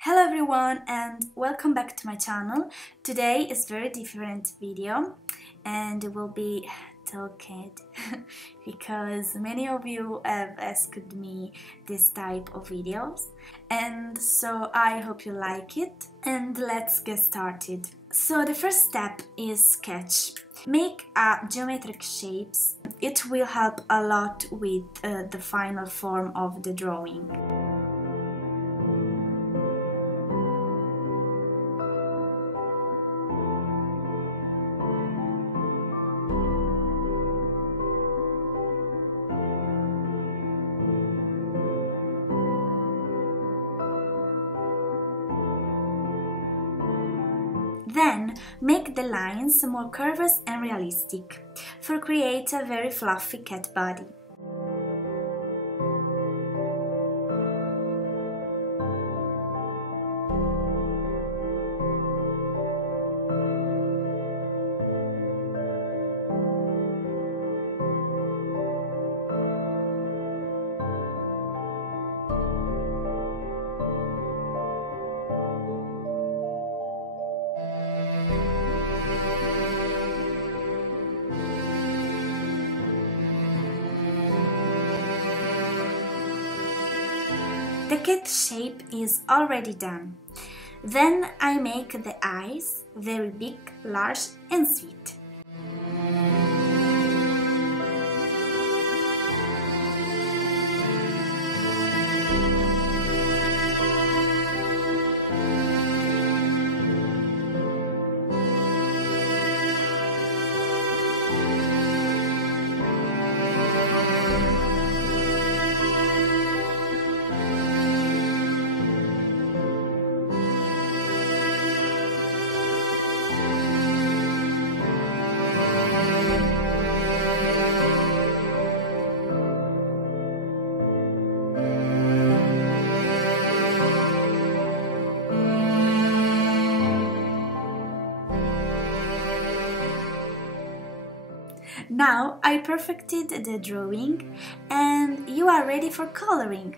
Hello everyone and welcome back to my channel. Today is very different video and will be talking because many of you have asked me this type of videos, and so I hope you like it, and let's get started. So the first step is sketch. Make a geometric shapes. It will help a lot with the final form of the drawing. Then make the lines more curvous and realistic, for create a very fluffy cat body. The cat shape is already done. Then I make the eyes very big, large and sweet. Now I perfected the drawing and you are ready for coloring.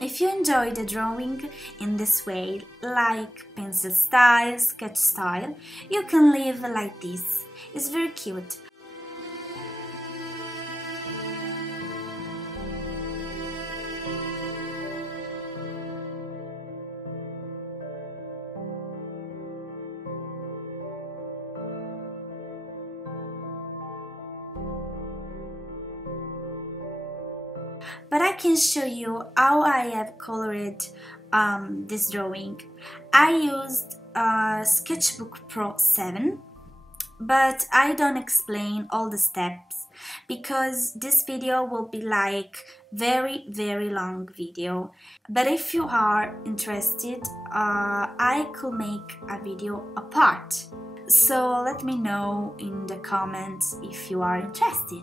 If you enjoy the drawing in this way, like pencil style, sketch style, you can leave like this. It's very cute. But I can show you how I have colored this drawing. I used Sketchbook Pro 7, but I don't explain all the steps because this video will be like very long video. But if you are interested, I could make a video apart. So let me know in the comments if you are interested.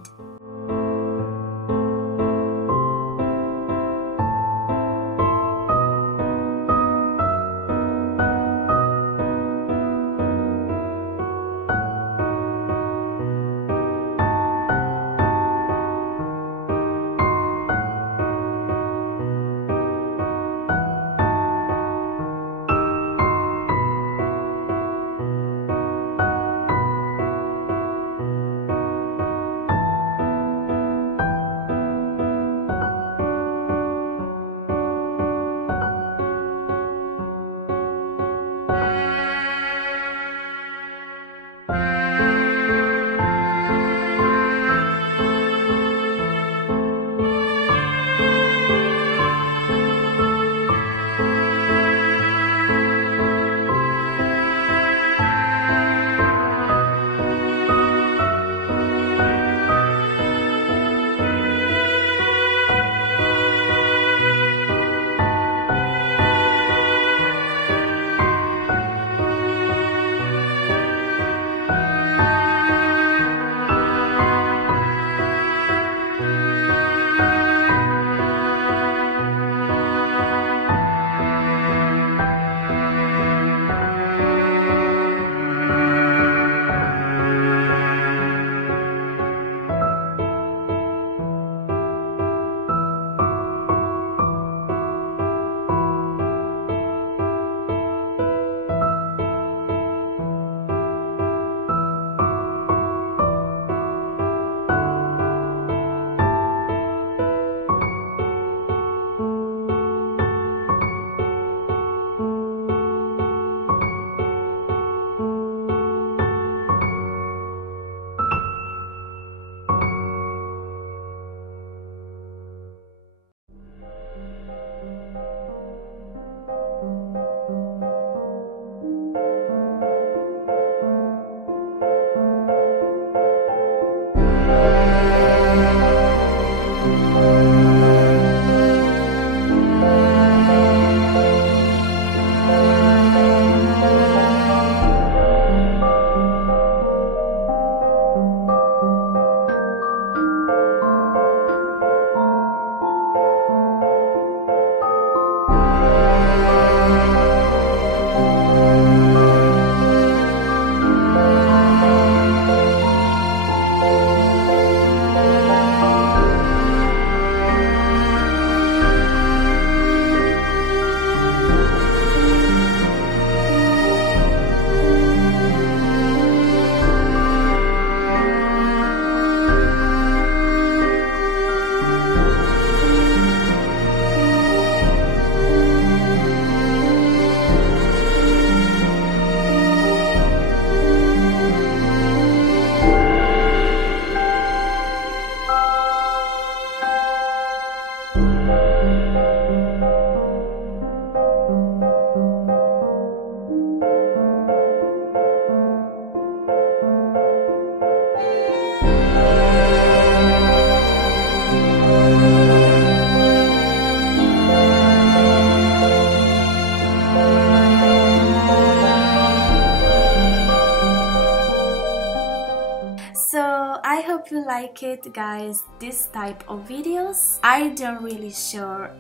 really like it, guys, this type of videos. I don't really sure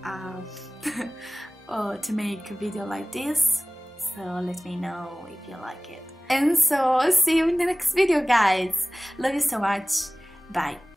to make a video like this, so let me know if you like it. And so see you in the next video, guys. Love you so much. Bye.